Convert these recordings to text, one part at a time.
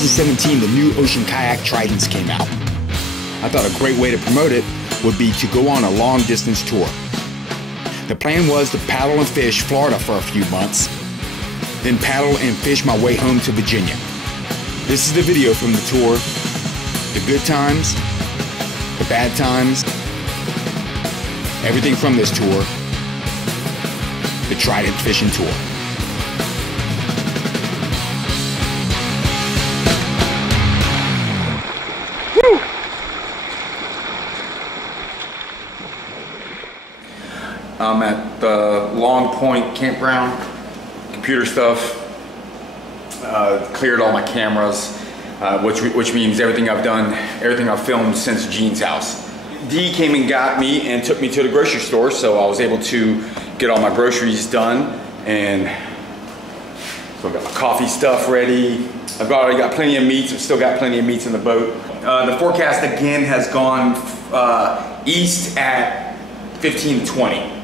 2017, the new ocean kayak Tridents came out. I thought a great way to promote it would be to go on a long distance tour. The plan was to paddle and fish Florida for a few months, then paddle and fish my way home to Virginia. This is the video from the tour, the good times, the bad times, everything from this tour, the Trident fishing tour. Woo! I'm at the Long Point campground, computer stuff, cleared all my cameras, which means everything I've filmed since Gene's house. Dee came and got me and took me to the grocery store, so I was able to get all my groceries done, and so I've got my coffee stuff ready. I've already got plenty of meats. I've still got plenty of meats in the boat. The forecast again has gone east at 15 to 20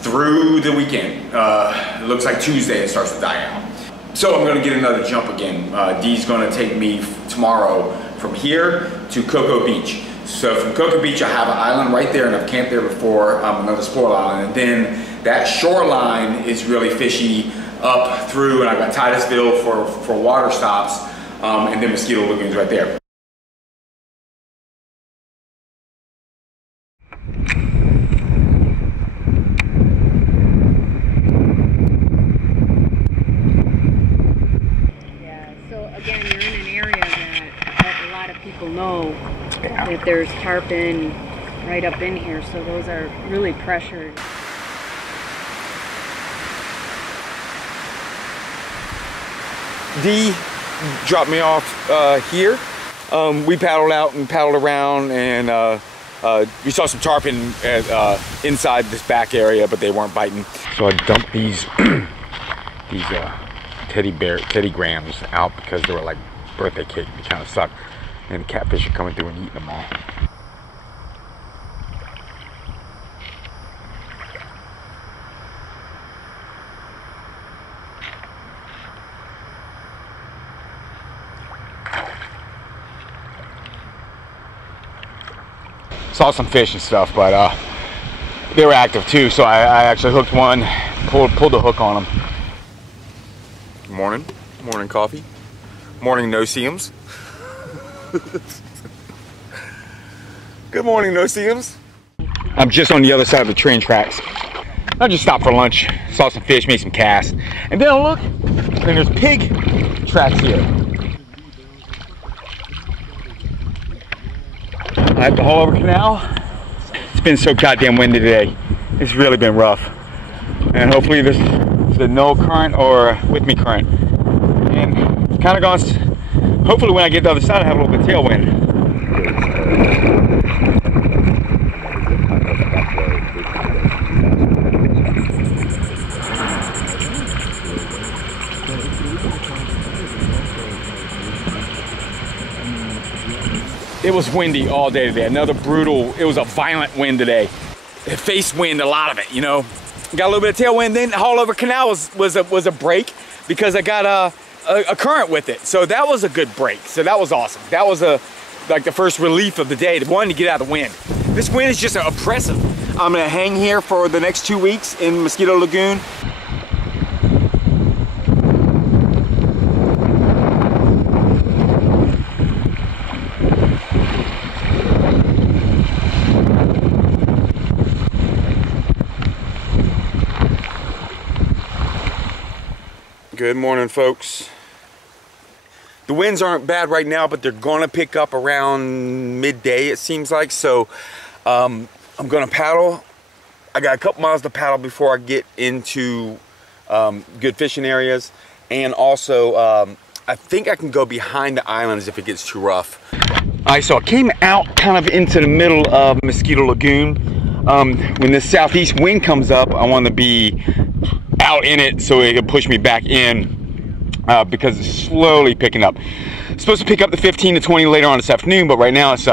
through the weekend. It looks like Tuesday it starts to die out. So I'm gonna get another jump again. Dee's gonna take me tomorrow from here to Cocoa Beach. So from Cocoa Beach, I have an island right there, and I've camped there before, another sport island. And then that shoreline is really fishy up through, and I've got Titusville for water stops, and then Mosquito Lagoon's right there. Yeah, so again, you're in an area that a lot of people know. If there's tarpon right up in here, so those are really pressured. Dee dropped me off here. We paddled out and paddled around, and we saw some tarpon inside this back area, but they weren't biting. So I dumped these teddy grams out because they were like birthday cake. They kind of suck. And the catfish are coming through and eating them all. Saw some fish and stuff, but they were active too, so I actually hooked one, pulled the hook on them. Good morning. Morning coffee. Morning no-see-ums. Good morning, no-see-ums. I'm just on the other side of the train tracks. I just stopped for lunch, saw some fish, made some casts, and then I look, and there's pig tracks here. I have the haul over canal. It's been so goddamn windy today. It's really been rough, and hopefully this is the no current or with me current, and it's kind of gone. Hopefully when I get to the other side I have a little bit of tailwind. It was windy all day today. It was a violent wind today. It faced wind, a lot of it, you know. Got a little bit of tailwind, then the haul over canal was a break because I got a current with it. So that was a good break. So that was awesome. That was like the first relief of the day, the one to get out of the wind. This wind is just oppressive. I'm gonna hang here for the next 2 weeks in Mosquito Lagoon. Good morning, folks. The winds aren't bad right now, but they're gonna pick up around midday, it seems like. So I'm gonna paddle. I got a couple miles to paddle before I get into good fishing areas. And also, I think I can go behind the islands if it gets too rough. All right, so I came out kind of into the middle of Mosquito Lagoon. When this southeast wind comes up, I want to be out in it so it can push me back in because it's slowly picking up. It's supposed to pick up to 15 to 20 later on this afternoon, but right now it's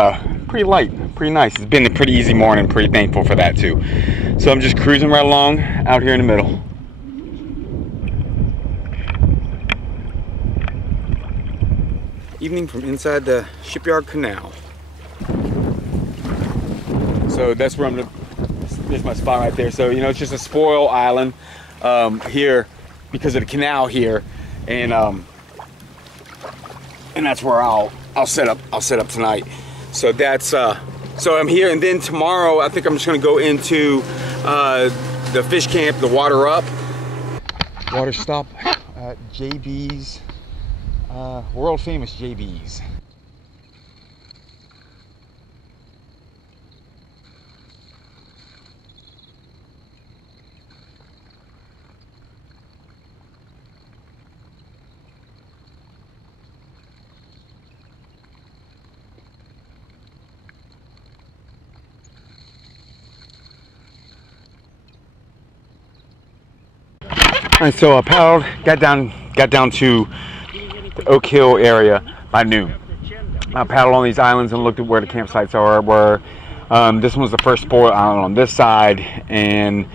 pretty light, pretty nice. It's been a pretty easy morning, pretty thankful for that too. So I'm just cruising right along out here in the middle. evening from inside the shipyard canal. So that's where I'm gonna, there's my spot right there. So, you know, it's just a spoil island here because of the canal here. And that's where I'll set up tonight. So that's so I'm here, and then tomorrow I think I'm just gonna go into the fish camp, the water up. Water stop at JB's, world famous JB's. And so I paddled, got down to the Oak Hill area by noon. I paddled on these islands and looked at where the campsites are. This one was the first spoil island on this side, and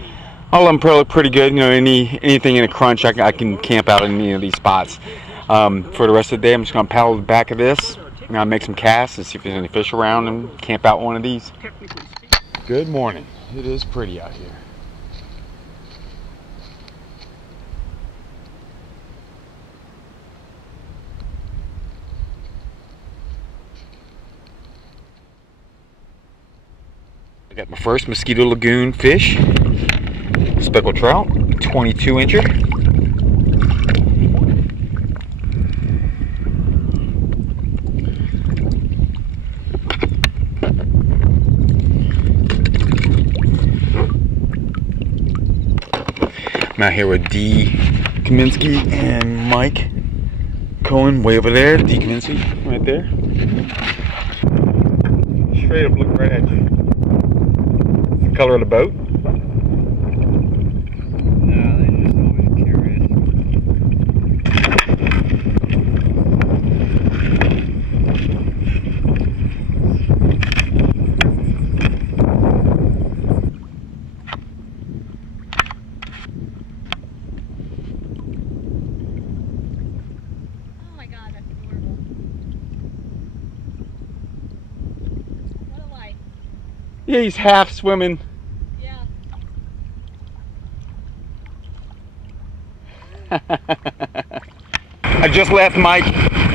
all of them look pretty good. You know, anything in a crunch, I can camp out in any of these spots. For the rest of the day, I'm just gonna paddle the back of this, and make some casts and see if there's any fish around, and camp out one of these. Good morning. It is pretty out here. I got my first Mosquito Lagoon fish, speckled trout, 22-incher. I'm out here with D. Kaminsky and Mike Cohen way over there. D. Kaminsky right there. Straight up looking right at you. Color of the boat? No, they're just always curious. Oh my god, that's adorable. What a life. Yeah, he's half swimming. Yeah. I just left Mike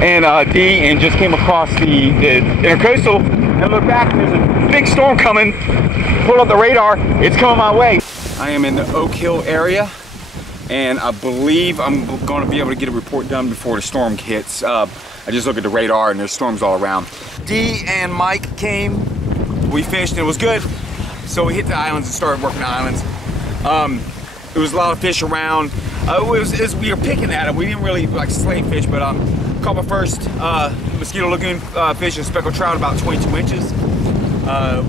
and D and just came across the intercoastal and looked back, and there's a big storm coming. Pulled up the radar, it's coming my way. I am in the Oak Hill area, and I believe I'm going to be able to get a report done before the storm hits. I just looked at the radar and there's storms all around. D and Mike came, we fished and it was good. So we hit the islands and started working the islands. There was a lot of fish around. We were picking at them. We didn't really like slay fish, but caught my first Mosquito Lagoon fish, a speckled trout, about 22 inches.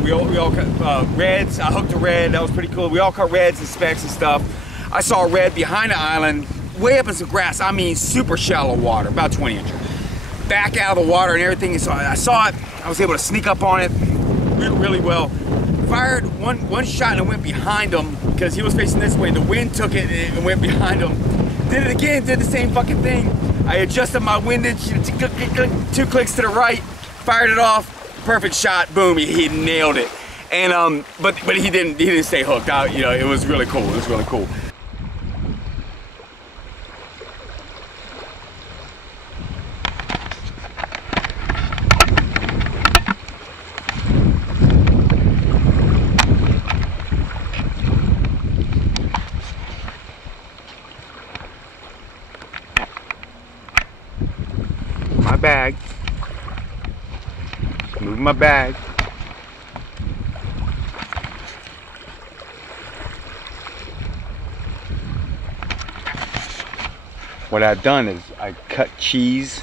We all caught reds. I hooked a red. That was pretty cool. We all caught reds and specks and stuff. I saw a red behind the island, way up in some grass. I mean, super shallow water, about 20 inches. Back out of the water and everything. So I saw it. I was able to sneak up on it really well. Fired one shot and it went behind him because he was facing this way. The wind took it and it went behind him. Did it again, did the same fucking thing. I adjusted my windage, 2 clicks to the right, fired it off, perfect shot, boom, he nailed it. And but he didn't stay hooked out. You know, it was really cool. It was really cool. My bag. Move my bag. What I've done is I cut cheese.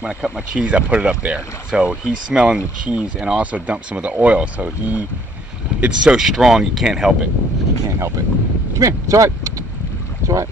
When I cut my cheese, I put it up there. So he's smelling the cheese and also dumped some of the oil. So it's so strong, he can't help it. He can't help it. Come here, it's all right. It's all right.